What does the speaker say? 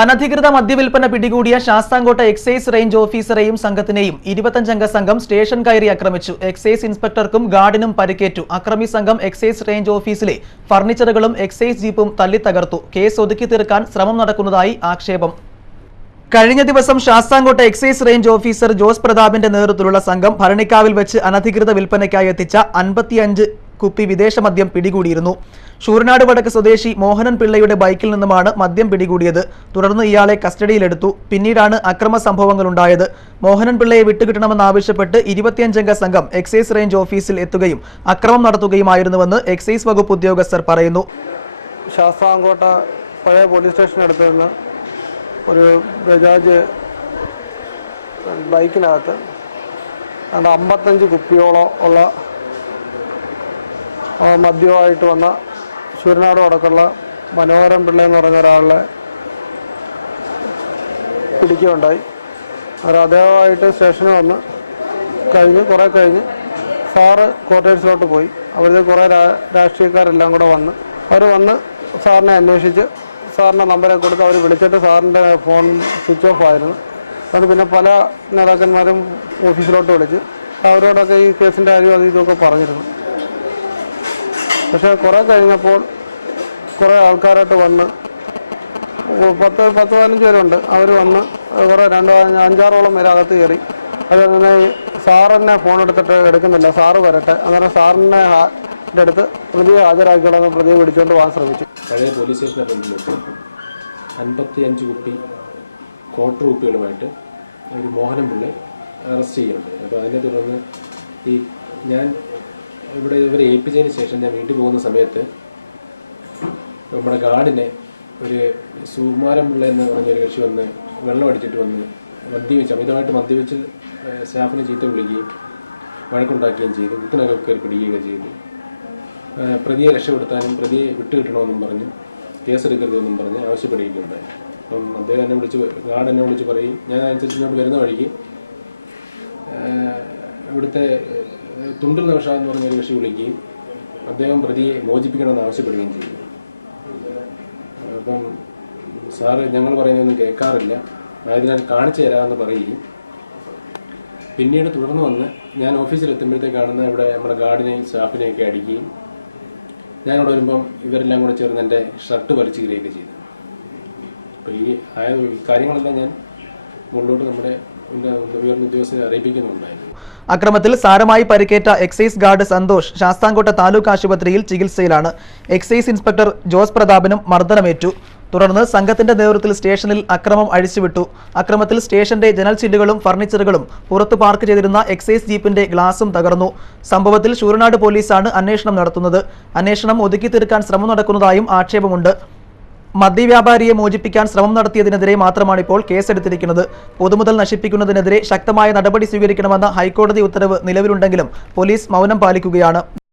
അനധികൃത മദ്യവിൽപ്പന പിടികൂടിയ ശാസ്താംകോട്ട എക്സൈസ് റേഞ്ച് ഓഫീസറെയും സംഘത്തിനെയും 25-അംഗ സംഘം സ്റ്റേഷൻ കയറി ആക്രമിച്ചു. എക്സൈസ് ഇൻസ്പെക്ടർക്കും ഗാർഡിനും പരിക്കേറ്റു. അക്രമി സംഘം എക്സൈസ് റേഞ്ച് ഓഫീസിലെ ഫർണിച്ചറുകളും എക്സൈസ് ജീപ്പും തല്ലിത്തകർത്തു. കേസ് ഒതുക്കി തീർക്കാൻ ശ്രമം നടക്കുന്നതായി ആക്ഷേപം. കഴിഞ്ഞ ദിവസം Sasthamkotta excise range officer Jose പ്രതാപിന്റെ നേതൃത്വത്തിലുള്ള സംഘം ഭരണിക്കാവിൽ വെച്ച് അനധികൃത വിൽപ്പനയ്ക്കായി എത്തിച്ച 55 കുപ്പി വിദേശ മദ്യം പിടികൂടിയിരുന്നു. ശൂരനാട് വടക്ക് സ്വദേശി മോഹനൻ പിള്ളയുടെ ബൈക്കിൽ നിന്നുമാണ് മദ്യം പിടികൂടിയത്. തുടർന്ന് ഇയാളെ കസ്റ്റഡിയിലെടുത്തു. പിന്നീടാണ് അക്രമ സംഭവങ്ങളുണ്ടായത്. മോഹനൻ പിള്ളയെ വിട്ടുകിട്ടണമെന്നാവശ്യപ്പെട്ട് 25-അംഗ സംഘം എക്സൈസ് റേഞ്ച് ഓഫീസിൽ എത്തുകയും അക്രമം നടത്തുകയുമായിരുന്നുവെന്ന് എക്സൈസ് വകുപ്പ് ഉദ്യോഗസ്ഥർ പറയുന്നു. ശാസ്താംകോട്ട പഴയ പോലീസ് സ്റ്റേഷനടുത്ത് നിന്ന് ഒരു ബജാജ് ബൈക്കിനകത്ത് 55 കുപ്പിയോളം ഉള്ള മദ്യമായിട്ട് വന്ന ശൂരനാട് അടക്കമുള്ള മനോഹരൻ പിള്ള എന്ന് പറഞ്ഞ ഒരാളെ പിടിക്കുകയുണ്ടായി. അവർ അദ്ദേഹമായിട്ട് സ്റ്റേഷനിൽ വന്ന് കുറേ കഴിഞ്ഞ് സാറ് ക്വാർട്ടേഴ്സിലോട്ട് പോയി. അവിടുത്തെ കുറേ രാഷ്ട്രീയക്കാരെല്ലാം കൂടെ വന്ന് സാറിനെ അന്വേഷിച്ച് സാറിൻ്റെ നമ്പരെ കൊടുത്ത് അവർ വിളിച്ചിട്ട് സാറിൻ്റെ ഫോൺ സ്വിച്ച് ഓഫ് ആയിരുന്നു. അത് പിന്നെ പല നേതാക്കന്മാരും ഓഫീസിലോട്ട് വിളിച്ച് അവരോടൊക്കെ ഈ കേസിൻ്റെ കാര്യം അത് ഇതൊക്കെ പറഞ്ഞിരുന്നു. പക്ഷേ കുറേ കഴിഞ്ഞപ്പോൾ കുറേ ആൾക്കാരായിട്ട് വന്ന് 10-15 പേരുണ്ട്. അവർ വന്ന് കുറേ 5-6ഓളം പേര് അകത്ത് കയറി. അതങ്ങനെ സാറിനെ ഫോൺ എടുക്കുന്നില്ല, സാറ് വരട്ടെ, അങ്ങനെ സാറിനെ അടുത്ത് പ്രതിയെ ഹാജരാക്കിയോളെന്ന് പ്രതിയെ പിടിച്ചുകൊണ്ട് പോകാൻ ശ്രമിച്ചു. പഴയ പോലീസ് സ്റ്റേഷൻ്റെ ഫ്രണ്ടിലോട്ട് 55 കുപ്പി ക്വാർട്ടർ കുപ്പികളുമായിട്ട് ഒരു മോഹനൻ പിള്ളയെ അറസ്റ്റ് ചെയ്യുന്നുണ്ട്. അപ്പോൾ അതിനെ തുടർന്ന് ഞാൻ ഇവരെ ഏൽപ്പിച്ചതിന് ശേഷം ഞാൻ വീട്ടിൽ പോകുന്ന സമയത്ത് നമ്മുടെ ഗാർഡിനെ ഒരു സുകുമാരൻ പിള്ള എന്ന് പറഞ്ഞൊരു കക്ഷി വന്ന് വെള്ളം അടിച്ചിട്ട് വന്ന് അമിതമായിട്ട് മദ്യപിച്ച് സ്റ്റാഫിനെ ചീത്ത വിളിക്കുകയും വഴക്കുണ്ടാക്കുകയും ചെയ്തു. കുത്തിനൊക്കെ കയറി പിടിക്കുകയൊക്കെ ചെയ്തു. പ്രതിയെ രക്ഷപ്പെടുത്താനും പ്രതിയെ വിട്ടുകിട്ടണമെന്നും പറഞ്ഞ് കേസെടുക്കരുതെന്നും പറഞ്ഞ് ആവശ്യപ്പെടുകയുണ്ടായി. അപ്പം അദ്ദേഹം ഗാർഡ് എന്നെ വിളിച്ച് പറയും. ഞാൻ അനുസരിച്ച് ഇങ്ങോട്ട് വരുന്ന വഴിക്ക് ഇവിടുത്തെ തുണ്ടിൽ നൗഷാദ് എന്ന് പറഞ്ഞൊരു കക്ഷി വിളിക്കുകയും അദ്ദേഹം പ്രതിയെ മോചിപ്പിക്കണമെന്ന് ആവശ്യപ്പെടുകയും ചെയ്തു. അപ്പം സാറ് ഞങ്ങൾ പറയുന്നതൊന്നും കേൾക്കാറില്ല, ആയതിനാൽ കാണിച്ചു തരാമെന്ന് പറയുകയും പിന്നീട് തുടർന്ന് വന്ന് ഞാൻ ഓഫീസിലെത്തുമ്പോഴത്തേക്കാണെന്ന് ഇവിടെ നമ്മുടെ ഗാർഡിനെയും സ്റ്റാഫിനെയൊക്കെ അടിക്കുകയും ഞാനിവിടെ വരുമ്പം ഇവരെല്ലാം കൂടെ ചേർന്ന് എൻ്റെ ഷർട്ട് വലിച്ചു കീറുകയൊക്കെ ചെയ്തു. അപ്പോൾ ഈ കാര്യങ്ങളെല്ലാം ഞാൻ മുകളിലോട്ട് നമ്മുടെ അക്രമത്തിൽ സാരമായി പരിക്കേറ്റ എക്സൈസ് ഗാർഡ് സന്തോഷ് ശാസ്താംകോട്ട താലൂക്ക് ആശുപത്രിയിൽ ചികിത്സയിലാണ്. എക്സൈസ് ഇൻസ്പെക്ടർ ജോസ് പ്രതാപനും മർദ്ദനമേറ്റു. തുടർന്ന് സംഘത്തിന്റെ നേതൃത്വത്തിൽ സ്റ്റേഷനിൽ അക്രമം അഴിച്ചുവിട്ടു. അക്രമത്തിൽ സ്റ്റേഷന്റെ ജനൽ ചില്ലുകളും ഫർണിച്ചറുകളും പുറത്ത് പാർക്ക് ചെയ്തിരുന്ന എക്സൈസ് ജീപ്പിന്റെ ഗ്ലാസും തകർന്നു. സംഭവത്തിൽ ശൂരനാട് പോലീസാണ് അന്വേഷണം നടത്തുന്നത്. അന്വേഷണം ഒതുക്കി തീർക്കാൻ ശ്രമം നടക്കുന്നതായും ആക്ഷേപമുണ്ട്. മദ്യവ്യാപാരിയെ മോചിപ്പിക്കാൻ ശ്രമം നടത്തിയതിനെതിരെ മാത്രമാണിപ്പോൾ കേസെടുത്തിരിക്കുന്നത്. പൊതുമുതൽ നശിപ്പിക്കുന്നതിനെതിരെ ശക്തമായ നടപടി സ്വീകരിക്കണമെന്ന ഹൈക്കോടതി ഉത്തരവ് നിലവിലുണ്ടെങ്കിലും പോലീസ് മൗനം പാലിക്കുകയാണ്.